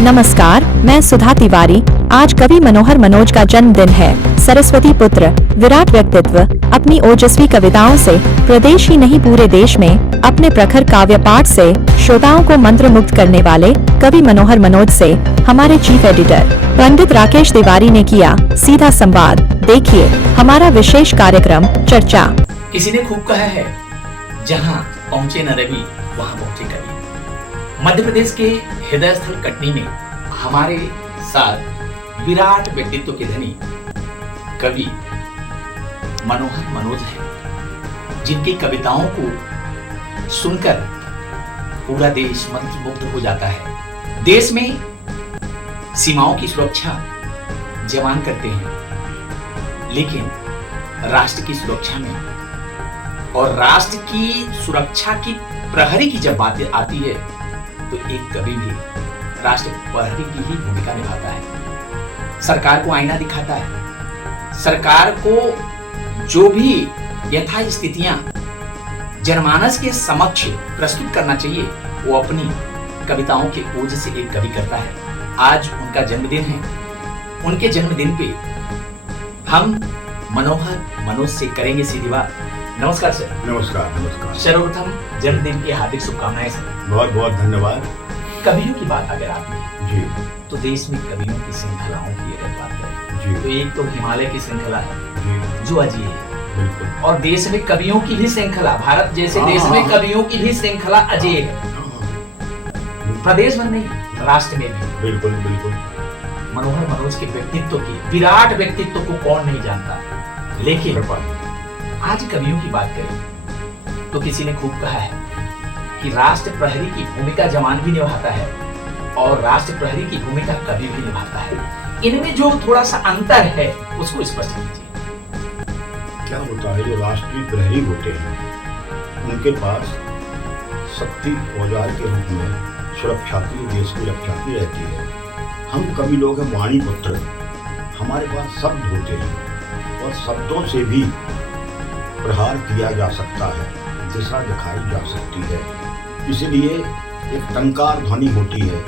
नमस्कार, मैं सुधा तिवारी। आज कवि मनोहर मनोज का जन्मदिन है। सरस्वती पुत्र, विराट व्यक्तित्व, अपनी ओजस्वी कविताओं से प्रदेश ही नहीं पूरे देश में अपने प्रखर काव्य पाठ से श्रोताओं को मंत्रमुग्ध करने वाले कवि मनोहर मनोज से हमारे चीफ एडिटर पंडित राकेश तिवारी ने किया सीधा संवाद। देखिए हमारा विशेष कार्यक्रम चर्चा। किसी ने खूब कहा है, जहाँ पहुँचे न रवि वहाँ पहुँचे कवि। मध्य प्रदेश के हृदय स्थल कटनी में हमारे साथ विराट व्यक्तित्व के धनी कवि मनोहर मनोज हैं, जिनकी कविताओं को सुनकर पूरा देश मंत्रमुग्ध हो जाता है। देश में सीमाओं की सुरक्षा जवान करते हैं, लेकिन राष्ट्र की सुरक्षा में और राष्ट्र की सुरक्षा की प्रहरी की जब बात आती है तो एक कवि भी राष्ट्र प्रहरी की ही भूमिका निभाता है। सरकार को आईना दिखाता है। सरकार को जो भी यथा स्थितियां जनमानस के समक्ष प्रस्तुत करना चाहिए वो अपनी कविताओं के ओज से एक कवि करता है। आज उनका जन्मदिन है। उनके जन्मदिन पे हम मनोहर मनोज से करेंगे सीधी बात। नमस्कार सर। नमस्कार नमस्कार। सर्वप्रथम जन्मदिन की हार्दिक शुभकामनाएं सर। बहुत बहुत धन्यवाद। कवियों की बात अगर आपने जी तो देश में कवियों की श्रृंखलाओं की अगर बात करें जी तो एक तो हिमालय की श्रृंखला है जी जो अजीब है, बिल्कुल। और देश में कवियों की भी श्रृंखला, भारत जैसे हाँ, देश हाँ, में हाँ। कवियों की भी श्रृंखला अजय है। प्रदेश भर में राष्ट्र में भी बिल्कुल बिल्कुल। मनोहर मनोज के व्यक्तित्व की, विराट व्यक्तित्व को कौन नहीं जानता। लेकिन आज कवियों की बात करें तो किसी ने खूब कहा है कि राष्ट्र प्रहरी की भूमिका जवान भी निभाता है और राष्ट्र प्रहरी की भूमिका कवि भी निभाता है। इनमें जो थोड़ा सा अंतर है उसको स्पष्ट कीजिए। क्या होता है, जो राष्ट्रीय प्रहरी होते हैं उनके पास शक्ति औजार के रूप में सुरक्षा की, देश की रक्षा की रहती है। हम कवि लोग हैं वाणी पुत्र, हमारे पास शब्द होते हैं और शब्दों से भी प्रहार किया जा सकता है, दिशा दिखाई जा सकती है। इसलिए एक टंकार ध्वनि होती है।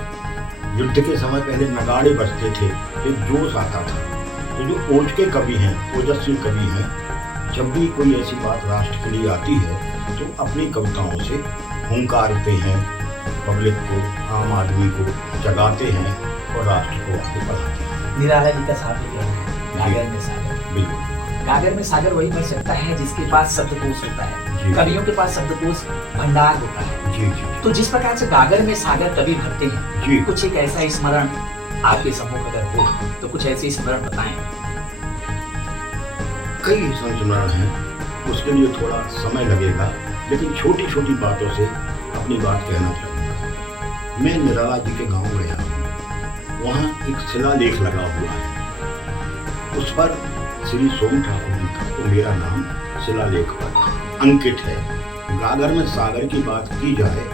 युद्ध के समय पहले नगाड़े बजते थे, एक जोश आता था। तो जो ओज के कवि हैं, ओजस्वी कवि हैं, जब भी कोई ऐसी बात राष्ट्र के लिए आती है तो अपनी कविताओं से हुंकारते हैं, पब्लिक को, आम आदमी को जगाते हैं और राष्ट्र को आगे बढ़ाते हैं। निराला जी का साथ ही कहना है, गागर में सागर। बिल्कुल। गागर में सागर वही बन सकता है जिसके पास शब्दकोश होता है। जी। कवियों के पास शब्दकोश भंडार होता है। जी जी तो जिस प्रकार से गागर में सागर कवि भरते हैं, जी। कुछ एक ऐसा स्मरण आपके सम्मुख अगर हो तो कुछ ऐसे स्मरण बताएं। कई संस्मरण हैं, उसके लिए थोड़ा समय लगेगा, लेकिन छोटी छोटी बातों से अपनी बात कहना चाहूँगा। मैं निराला जी के गांव गया हूँ। वहाँ एक शिलालेख लगा हुआ है, उस पर श्री सोम ठाकुर जी का तो मेरा नाम शिलालेख पर अंकित है। गागर में सागर की बात की जाए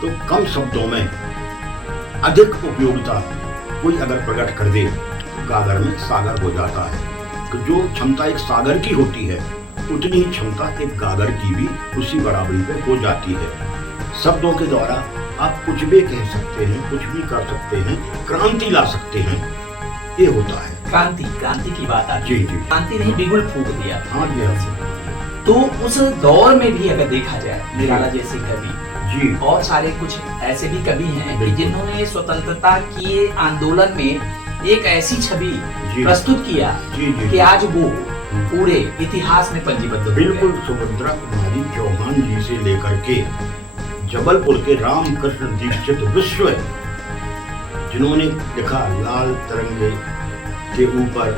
तो कम शब्दों में अधिक उपयोगिता कोई अगर प्रकट कर दे तो गागर में सागर हो जाता है। तो जो क्षमता एक सागर की होती है उतनी ही क्षमता एक गागर की भी उसी बराबरी पे हो जाती है। शब्दों के द्वारा आप कुछ भी कह सकते हैं, कुछ भी कर सकते हैं, क्रांति ला सकते हैं, ये होता है। क्रांति की बात आती जी है। जी। क्रांति नहीं, बिगुल फूक दिया। हाँ जी हाँ। तो उस दौर में भी अगर देखा जाए, निराला जैसे कवि जी और सारे कुछ ऐसे भी कवि हैं कि बिल्कुल। जिन्होंने स्वतंत्रता के आंदोलन में एक ऐसी छवि जी। प्रस्तुत किया जी जी कि आज वो पूरे इतिहास में पंजीबद्ध हो बिल्कुल। गए। सुभद्रा कुमारी चौहान जी से लेकर के जबलपुर के रामकृष्ण दीक्षित विश्व, जिन्होंने लिखा लाल तिरंगे के ऊपर,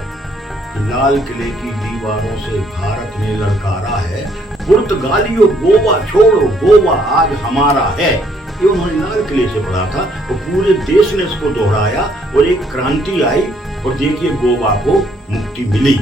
लाल किले की दीवारों से भारत ने ललकारा है, पुर्तगालियों गोवा छोड़ो, गोवा आज हमारा है। ये उन्होंने लाल किले से पढ़ा था और पूरे देश ने इसको दोहराया और एक क्रांति आई और देखिए गोवा को मुक्ति मिली।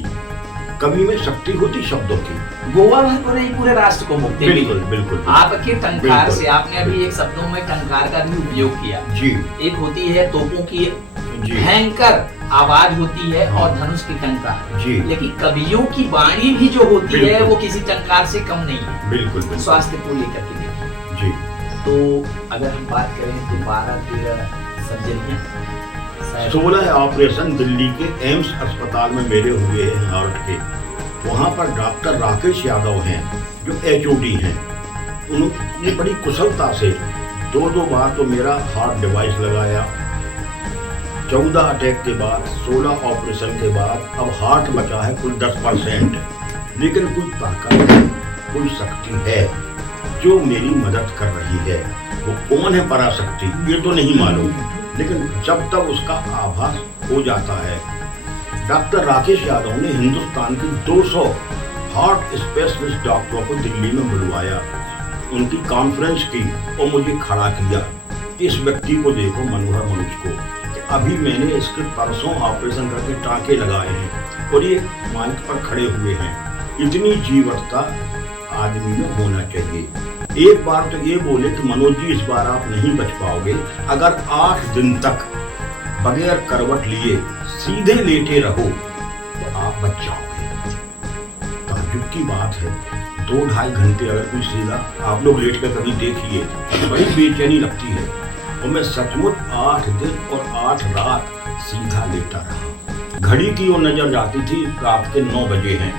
कवि में शक्ति होती शब्दों की। गोवा भर को नहीं, पूरे राष्ट्र को मुक्ति मिली। बिल्कुल बिल्कुल। आपके टंकार बिल्कुल। से आपने अभी एक शब्दों में टंकार का भी उपयोग किया। जी एक होती है तोपों की जी भयंकर आवाज होती है और धनुष की टंकार, जी लेकिन कवियों की वाणी भी जो होती है बिल्कुल। वो किसी टंकार से कम नहीं है। बिल्कुल बिल्कुल। स्वास्थ्य को लेकर के देखिए जी तो अगर हम बात करें तो 12-13 सर्जरियां शायद 16 ऑपरेशन दिल्ली के एम्स अस्पताल में मेरे हुए हैं हार्ट के। वहाँ पर डॉक्टर राकेश यादव हैं जो HOD हैं। उन्होंने बड़ी कुशलता से दो बार तो मेरा हार्ट डिवाइस लगाया। 14 अटैक के बाद, 16 ऑपरेशन के बाद अब हार्ट बचा है कुल 10%। लेकिन कोई ताकत है, कोई शक्ति है जो मेरी मदद कर रही है। वो कौन है पराशक्ति ये तो नहीं मालूम, लेकिन जब तक उसका आभास हो जाता है। डॉक्टर राकेश यादव ने हिंदुस्तान के 200 हार्ट स्पेशलिस्ट डॉक्टरों को दिल्ली में बुलवाया, उनकी कॉन्फ्रेंस की और मुझे खड़ा किया। इस व्यक्ति को देखो, मनोहर मनोज को, कि अभी मैंने इसके परसों ऑपरेशन करके टाँके लगाए हैं और ये माइक पर खड़े हुए हैं। इतनी जीवटता आदमी में होना चाहिए। एक बार तो ये बोले कि मनोज जी इस बार आप नहीं बच पाओगे, अगर 8 दिन तक बगैर करवट लिए सीधे लेटे रहो तो आप बच जाओगे। ताज्जुब की बात है, 2-2.5 घंटे अगर कोई सीधा आप लोग लेट कर कभी देखिए, बड़ी बेचैनी लगती है। और मैं सचमुच 8 दिन और 8 रात सीधा लेटा रहा। घड़ी की ओर नजर जाती थी, रात के 9 बजे हैं।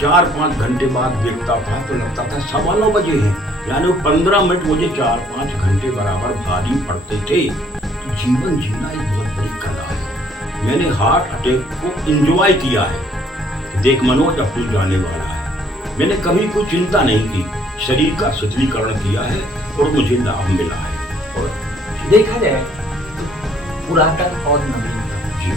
4-5 घंटे बाद देखता था तो लगता था 9:15 बजे हैं, यानी 15 मिनट मुझे 4-5 घंटे बराबर भारी पड़ते थे। तो जीवन जीना एक बहुत बड़ी कला है। मैंने हार्ट अटैक को एंजॉय किया है। देख मनोज, अब तू जाने वाला है। मैंने कभी कोई चिंता नहीं की, शरीर का शिथिलीकरण किया है और मुझे लाभ मिला है। और देखा जाए तो पुरातन और नवीनतम, जी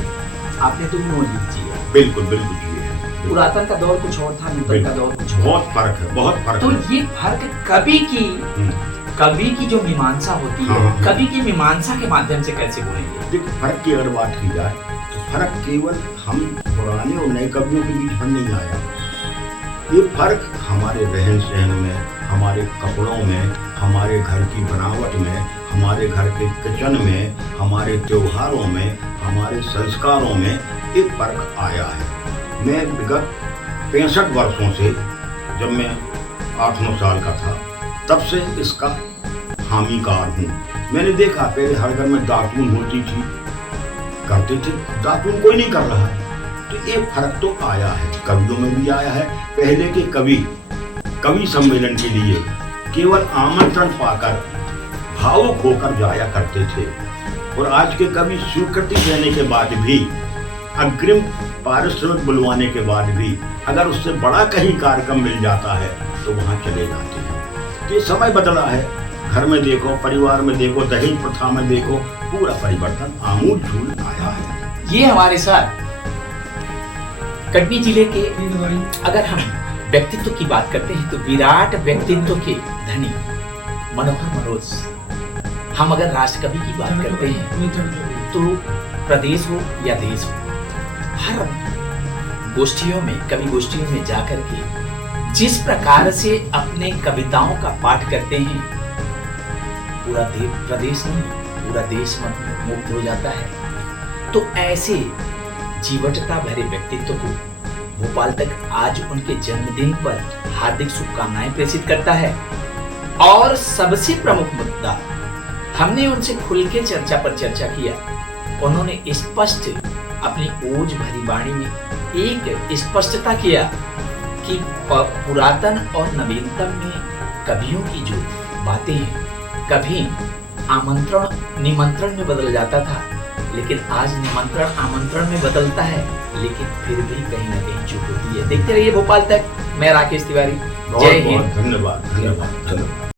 आपने तो नोलिक जिया। बिल्कुल बिल्कुल जी है। पुरातन का दौर कुछ और था, नूतन का दौर कुछ और। बहुत फर्क है, बहुत फर्क तो है। ये फर्क कवि की जो मीमांसा होती है, हाँ। कवि की मीमांसा के माध्यम से कैसे बोलेंगे? देखिए, फर्क की अगर बात की जाए तो फर्क केवल हम पुराने और नए कवियों के बीच में नहीं आया। ये फर्क हमारे रहन सहन में, हमारे कपड़ों में, हमारे घर की बनावट में, हमारे घर के किचन में, हमारे त्योहारों में, हमारे संस्कारों में एक फर्क आया है। मैं विगत 65 वर्षों से, जब मैं 8-9 साल का था, तब से इसका हामीकार हूँ। मैंने देखा पहले हर घर में दातून होती थी, करते थे, दातून कोई नहीं कर रहा है। तो ये फर्क तो आया है, कवियों में भी आया है। पहले के कवि सम्मेलन के लिए केवल आमंत्रण पाकर भावुक होकर जाया करते थे, और आज के कवि स्वीकृति देने के बाद भी, अग्रिम पारिश्रमिक बुलवाने के बाद भी, अगर उससे बड़ा कहीं कार्यक्रम मिल जाता है तो वहां चले जाते हैं। तो ये समय बदला है। घर में देखो, परिवार में देखो, दहेज प्रथा में देखो, पूरा परिवर्तन आमूल चूल आया है। ये हमारे साथ कटनी जिले के, अगर हम व्यक्तित्व की बात करते हैं तो विराट व्यक्तित्व के धनी मनोहर मनोज। हम अगर राष्ट्र कवि की बात करते हैं तो प्रदेश हो या देश हो, हर गोष्ठियों में, कवि गोष्ठियों में जाकर के जिस प्रकार से अपने कविताओं का पाठ करते हैं, पूरा प्रदेश नहीं, पूरा देश मुग्ध हो जाता है। तो ऐसे जीवटता भरे व्यक्तित्व को भोपाल तक आज उनके जन्मदिन पर हार्दिक शुभकामनाएं प्रेषित करता है। और सबसे प्रमुख मुद्दा, हमने उनसे खुल के चर्चा पर चर्चा किया। उन्होंने स्पष्ट अपनी ओज भरी वाणी में एक स्पष्टता किया कि पुरातन और नवीनतम में कवियों की जो बातें हैं, कभी आमंत्रण निमंत्रण में बदल जाता था, लेकिन आज निमंत्रण आमंत्रण में बदलता है, लेकिन फिर भी कहीं ना कहीं चूक होती है। देखते रहिए भोपाल तक। मैं राकेश तिवारी। जय हिंद। धन्यवाद।